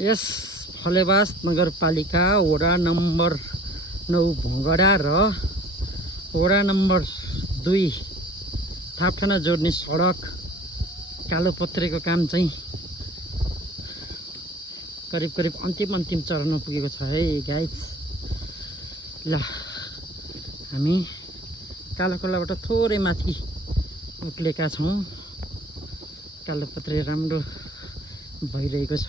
यस फलेवास नगरपालिका वडा नम्बर 9 भोगडा र वडा नम्बर 2 थापठाना जोड्ने सडक कालोपत्रेको काम चाहिँ करिब अन्तिम चरणमा पुगेको छ है गाइज। ल हामी कालोखोलाबाट थोरै माथि उक्लेका छौँ। कालोपत्रे राम्रो भइरहेको छ।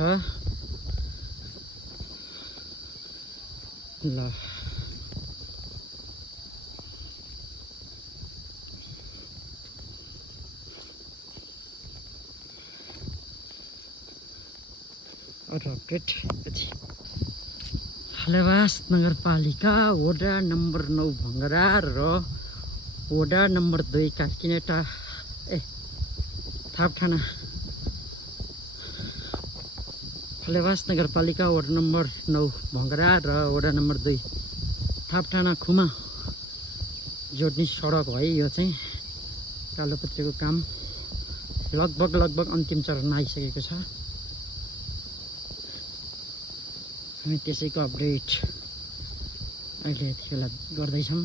ल अरू अपडेट पछि। फलेवास नगरपालिका वडा नम्बर 9 भङ्गरा र वडा नम्बर 2 कास्कीनेटा थापठाना। फलेवास नगरपालिका वडा नम्बर 9 भङ्गरा र वडा नम्बर 2 थापठाना खुमा जोड्ने सडक है। यो चाहिँ कालोपत्रेको काम लगभग अन्तिम चरणमा आइसकेको छ। हामी त्यसैको अपडेट अहिले यतिखेर गर्दैछौँ।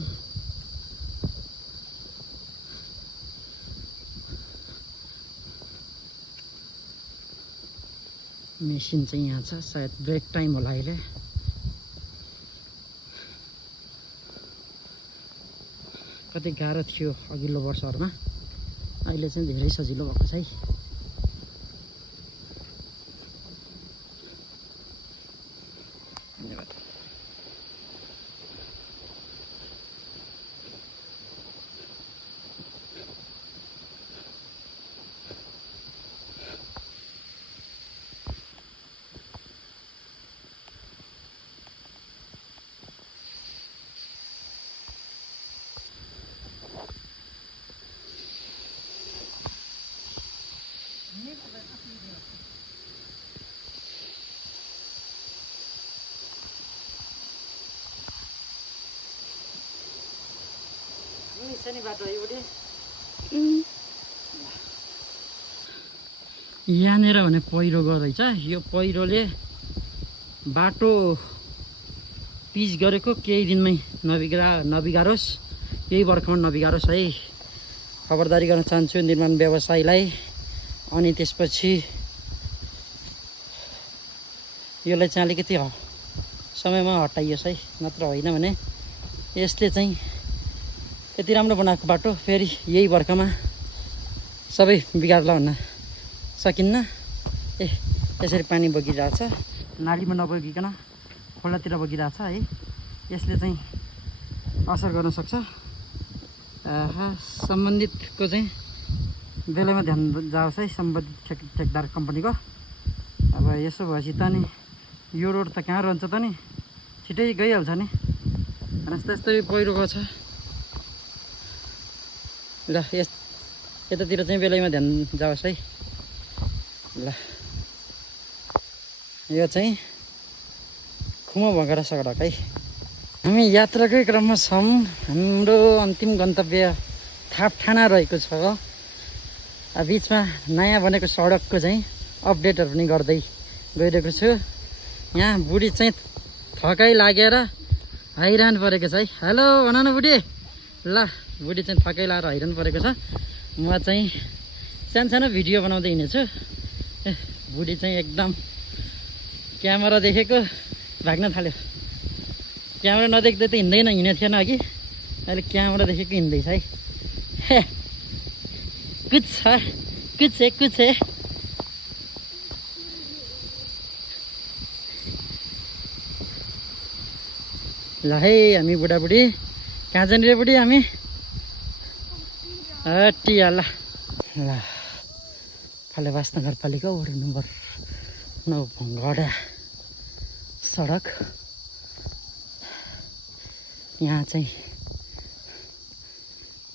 मेसिन चाहिँ यहाँ छ, सायद ब्रेक टाइम होला अहिले। कति गाह्रो थियो अघिल्लो वर्षहरूमा, अहिले चाहिँ धेरै सजिलो भएको छ है। धन्यवाद। यहाँनिर भने पहिरो गर्दैछ। यो पहिरोले बाटो पिच गरेको केही दिनमै नबिगारोस्, यही वर्खमा नबिगारोस् है। खबरदारी गर्न चाहन्छु निर्माण व्यवसायीलाई। अनि त्यसपछि यसलाई चाहिँ अलिकति समयमा हटाइयोस् है, नत्र होइन भने यसले चाहिँ यति राम्रो बनाएको बाटो फेरि यही वर्खमा सबै बिगार्ला भन्न सकिन्न। यसरी पानी बगिरहेछ, नालीमा नबगिकन खोलातिर बगिरहेछ है। यसले चाहिँ असर गर्न सक्छ। सम्बन्धितको चाहिँ बेलामा ध्यान जाओस् है, सम्बन्धित ठेकदार कम्पनीको। अब यसो भएपछि त नि यो रोड त कहाँ रहन्छ त नि, छिटै गइहाल्छ नि। यस्तै पहिरो गएको छ। ल यतातिर चाहिँ बेलैमा ध्यान जाओस् है। ल यो चाहिँ खुमा भङ्गरा सडक है। हामी यात्राकै क्रममा छौँ। हाम्रो अन्तिम गन्तव्य थापठाना रहेको छ। बिचमा नयाँ बनेको सडकको चाहिँ अपडेटहरू पनि गर्दै गइरहेको छु। यहाँ बुढी चाहिँ थकाइ लागेर हैरान परेको छ है। हेलो भन न बुढी। ल बुढी चाहिँ थकाइ लाएर हैरान परेको छ। म चाहिँ सानो भिडियो बनाउँदै हिँडेछु। बुढी चाहिँ एकदम क्यामेरा देखेको भाग्न थाल्यो। क्यामेरा नदेख्दै त हिँडेको थिएन अघि, अहिले क्यामेरा देखेको हिँड्दैछ है। कुछ ल है हामी बुढाबुढी कहाँ जाने रे बुढी हामी? हटिया ल फलेवास नगरपालिका वडा नम्बर 9 भङ्गडा सडक। यहाँ चाहिँ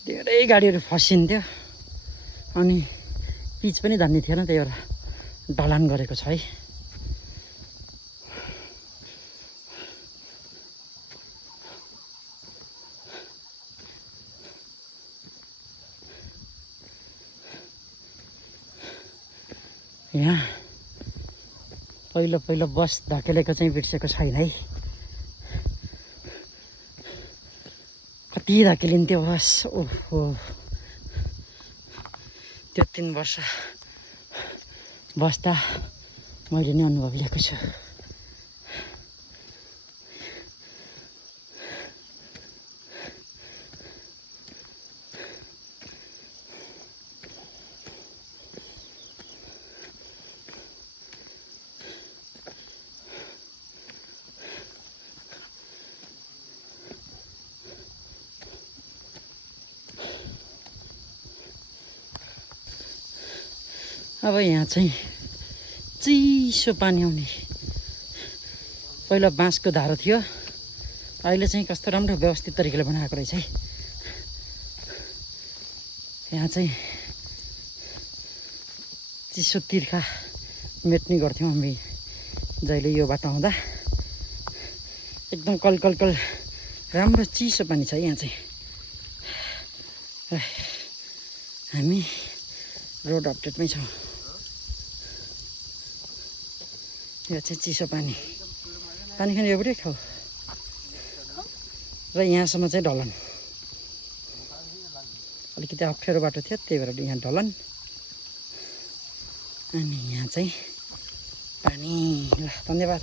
धेरै गाडीहरू फसिन्थ्यो अनि पिच पनि धान्ने थिएन, त्यही भएर ढलान गरेको छ है। यहाँ पहिलो बस धकेलेको चाहिँ बिर्सेको छैन है। कति धकेलिन्थ्यो बस, ओहो त्यो 3 वर्ष बस्दा मैले नै अनुभव लिएको छु। अब यहाँ चाहिँ चिसो पानी आउने, पहिला बाँसको धारो थियो, अहिले चाहिँ कस्तो राम्रो व्यवस्थित तरिकाले बनाएको रहेछ है। यहाँ चाहिँ चिसो तिर्खा मेट्ने गर्थ्यौँ हामी जहिले यो बाटो आउँदा। एकदम कल राम्रो चिसो पानी छ यहाँ चाहिँ। हामी रोड अपडेटमै छौँ। यो चाहिँ चिसो पानी खाने एउटै ठाउँ र यहाँसम्म चाहिँ ढलन, अलिकति अप्ठ्यारो बाटो थियो त्यही भएर यहाँ ढलन, अनि यहाँ चाहिँ पानी। ल धन्यवाद।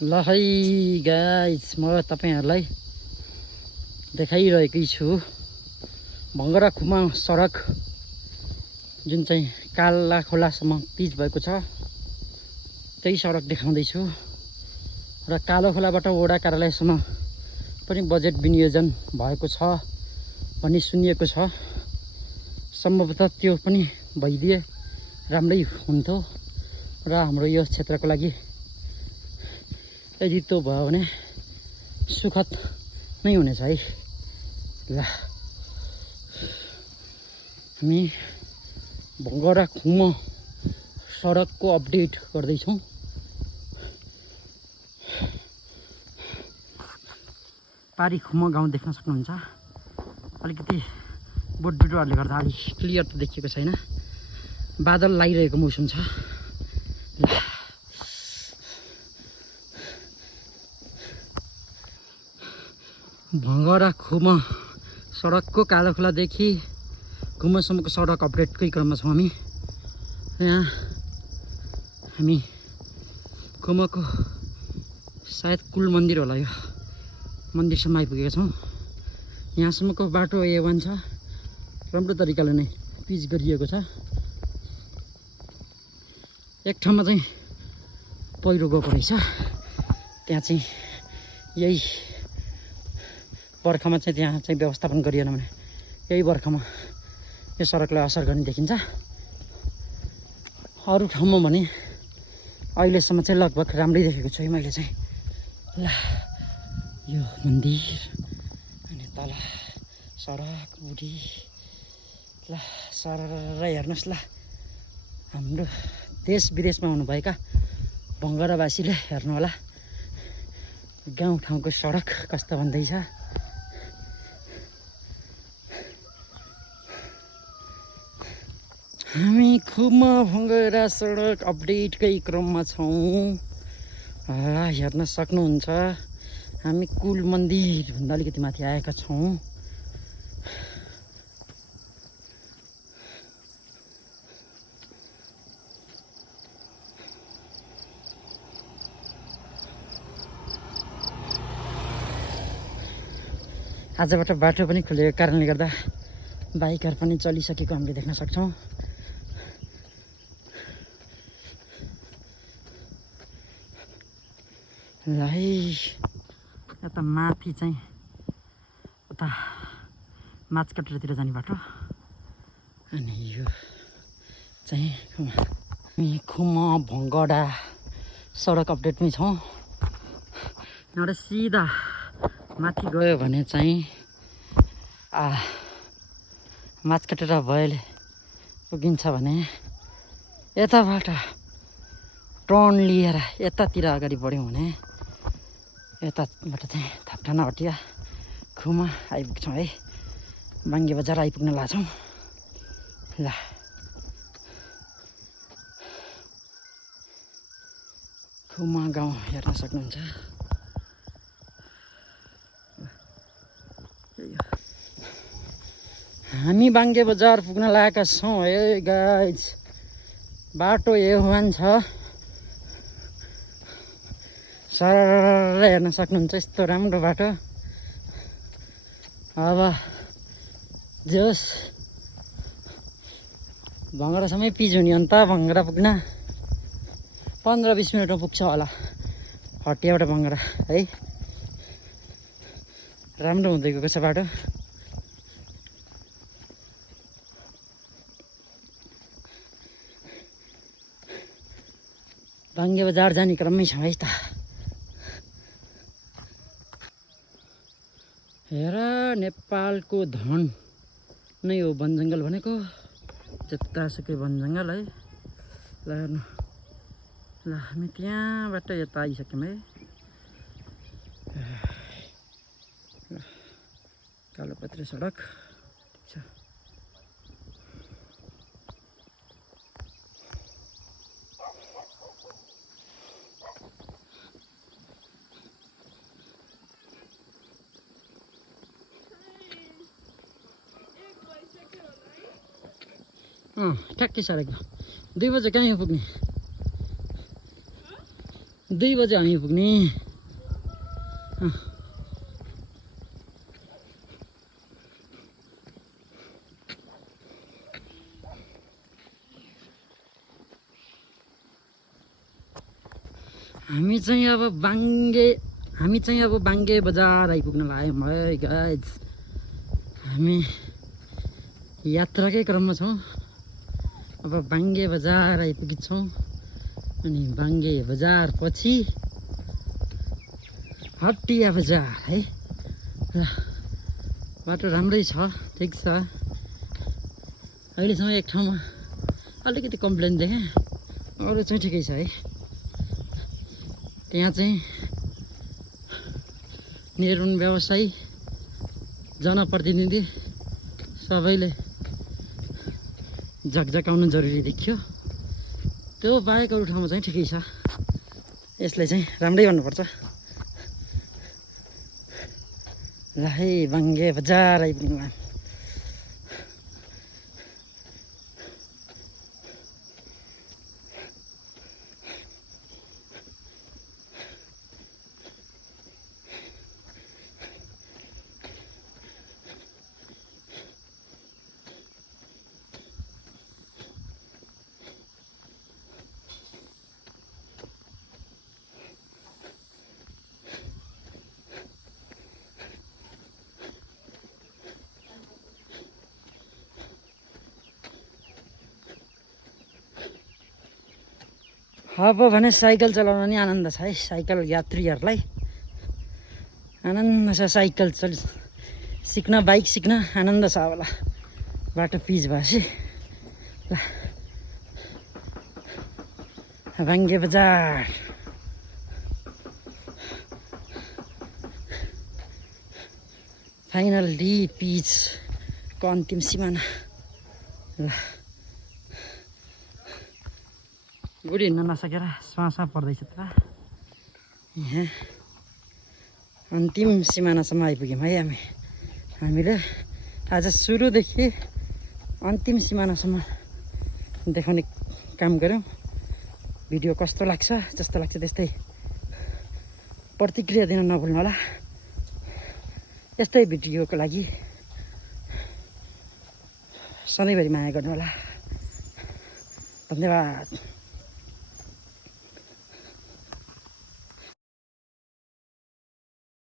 ल है गाइज, म तपाईँहरूलाई देखाइरहेकै छु भङ्गरा खुमा सडक, जुन चाहिँ काला खोलासम्म पिच भएको छ त्यही सडक देखाउँदैछु। र कालो खोलाबाट वडा कार्यालयसम्म पनि बजेट विनियोजन भएको छ भन्ने सुनिएको छ। सम्भवतः त्यो पनि भइदिए राम्रै हुन्थ्यो र हाम्रो यो क्षेत्रको लागि यदि त्यो भयो भने सुखद नै हुनेछ है। ल हामी भङ्गरा खुमा सडकको अपडेट गर्दैछौँ। पारी खुमा गाउँ देख्न सक्नुहुन्छ। अलिकति बोट बिरुवाहरूले गर्दा अलिक क्लियर त देखिएको छैन, बादल लागिरहेको मौसम छ। ल भङ्गरा खुमा सडकको कालो खोलादेखि खुमासम्मको सडक अपडेटकै क्रममा छौँ हामी। यहाँ हामी खुमाको सायद कुल मन्दिर होला, यो मन्दिरसम्म आइपुगेका छौँ। यहाँसम्मको बाटो A1 छ, राम्रो तरिकाले नै पिच गरिएको छ। एक ठाउँमा चाहिँ पहिरो गएको रहेछ, त्यहाँ चाहिँ यही बर्खामा चाहिँ त्यहाँ चाहिँ व्यवस्थापन गरिएन भने यही बर्खामा यो सडकलाई असर गर्ने देखिन्छ। अरू ठाउँमा भने अहिलेसम्म चाहिँ लगभग राम्रै देखेको छु है मैले चाहिँ। ल यो मन्दिर अनि तल सडक बुढी। ल सर हेर्नुहोस्, ल हाम्रो देश विदेशमा हुनुभएका भङ्गरावासीले हेर्नु होला गाउँठाउँको सडक कस्तो भन्दैछ। हामी खुमा भङ्गरा सडक अपडेटकै क्रममा छौँ। हेर्न सक्नुहुन्छ हामी कुल मन्दिर भन्दा अलिकति माथि आएका छौँ। आजबाट बाटो पनि खुलेको कारणले गर्दा बाइकहरू पनि चलिसकेको हामीले देख्न सक्छौँ। ल है यता माथि चाहिँ उता माछकटेरतिर जाने बाटो, अनि यो चाहिँ हामी खुमा भङ्गडा सडक अपडेटमै छौँ। यहाँबाट सिधा माथि गयो भने चाहिँ माछकटेर भएले पुगिन्छ भने यताबाट टर्न लिएर यतातिर अगाडि बढ्यौँ भने यताबाट चाहिँ थाप्टाना हटिया खुमा आइपुग्छौँ है। बाङ्गे बजार आइपुग्न लाग्छौँ। ल खुमा गाउँ हेर्न सक्नुहुन्छ। हामी बाङ्गे बजार पुग्न लागेका छौँ है गाइज। बाटो A1 छ, सरर हेर्न सक्नुहुन्छ यस्तो राम्रो बाटो। अब जस भङ्गरासम्मै पिच हुने अन्त भङ्गरा पुग्न 15-20 मिनटमा पुग्छ होला हटियाबाट भङ्गरा है। राम्रो हुँदै गएको छ बाटो। बाङ्गे बजार जाने क्रममै छ है त। हेर नेपालको धन नै हो वन जङ्गल भनेको। जतासुकै वन जङ्गल है। ल हेर्नु, ल हामी त्यहाँबाट यता आइसक्यौँ है। कालोपत्रे सडक ठिक छ। ठ्याक्कै सरेको 2 बजे कहाँ पुग्ने? 2 बजे हामी पुग्ने। हामी चाहिँ अब बाङ्गे बजार आइपुग्न लाग्यौँ है गाइज। हामी यात्राकै क्रममा छौँ। अब बाङ्गे बजार आइपुगेछौँ अनि बाङ्गे बजार पछि हटिया बजार है। बाटो राम्रै छ, ठिक छ। अहिलेसम्म एक ठाउँमा अलिकति कम्प्लेन देखेँ, अरू चाहिँ ठिकै छ है। त्यहाँ चाहिँ निर्माण व्यवसायी जनप्रतिनिधि सबैले झकझकाउनु जरुरी देखियो। त्यो बाहेक अरू ठाउँमा चाहिँ ठिकै छ। यसलाई चाहिँ राम्रै भन्नुपर्छ। ल है बाङ्गे बजार आइपुग्नु। अब भने साइकल चलाउन नि आनन्द छ है। साइकल यात्रीहरूलाई आनन्द छ। साइकल सिक्न, बाइक सिक्न आनन्द छ होला। बाटो पिच भएपछि ल बाङ्गे बजार। फाइनल्ली पिचको अन्तिम सिमाना। ल बुढी हिँड्न नसकेर स्वासा पर्दैछ त। यहाँ अन्तिम सिमानासम्म आइपुग्यौँ है हामीले। आज सुरुदेखि अन्तिम सिमानासम्म देखाउने काम गऱ्यौँ। भिडियो कस्तो लाग्छ, जस्तो लाग्छ त्यस्तै प्रतिक्रिया दिन नभुल्नु होला। यस्तै भिडियोको लागि सधैँभरि माया गर्नु होला। धन्यवाद।